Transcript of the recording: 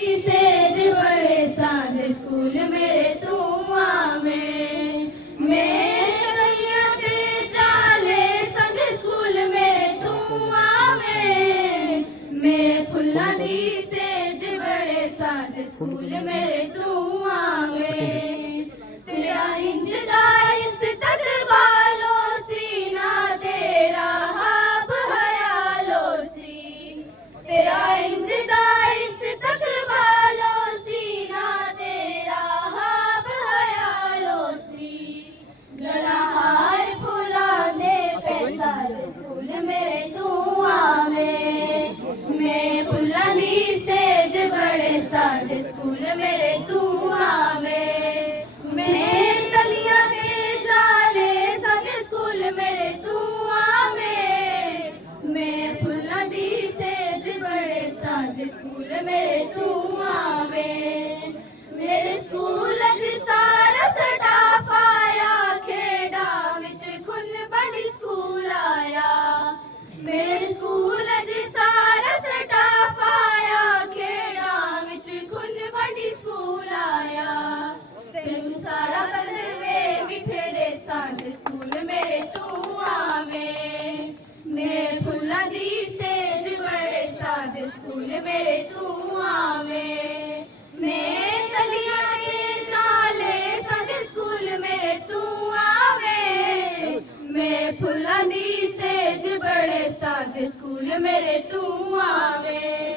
Says बड़े सांझ school मेरे तू आवे मैं कलियां ते चाले संग स्कूल मेरे तू आवे मैं फुल्लां दी सेज बड़े सांझ स्कूल मेरे तू आवे तेरा इंज दा इस्तकबालो सीना तेरा हाब हयालो सी तेरा इंज दा इस्तकबालो सीना तेरा हाब हयालो सी गला हार फुलाने पैसा स्कूल मेरे तू आवे मैं फुल्लां दी सेज बड़े सांझ स्कूल मेरे तू आवे मैं तलियां ते जाले संग स्कूल मेरे तू आवे मैं फुल्लां दी सेज बड़े सांझ स्कूल मेरे तू आवे मेरे स्कूल च सारा स्टाफ आया खेड़ा विच खुन बड़ी स्कूल आया मेरे स्कूल च सारा स्टाफ आया खेड़ा विच खुन बड़ी स्कूल आया तेनू सारा बंदवे भी फेरे सांझ स्कूल मेरे तू आवे मैं फुल्लां दी सेज बड़े सांझ स्कूल मेरे तू आवे मैं तलियां ते जाले संग स्कूल मेरे तू आवे मैं फुल्लां दी सेज बड़े सांझ स्कूल मेरे तू आवे।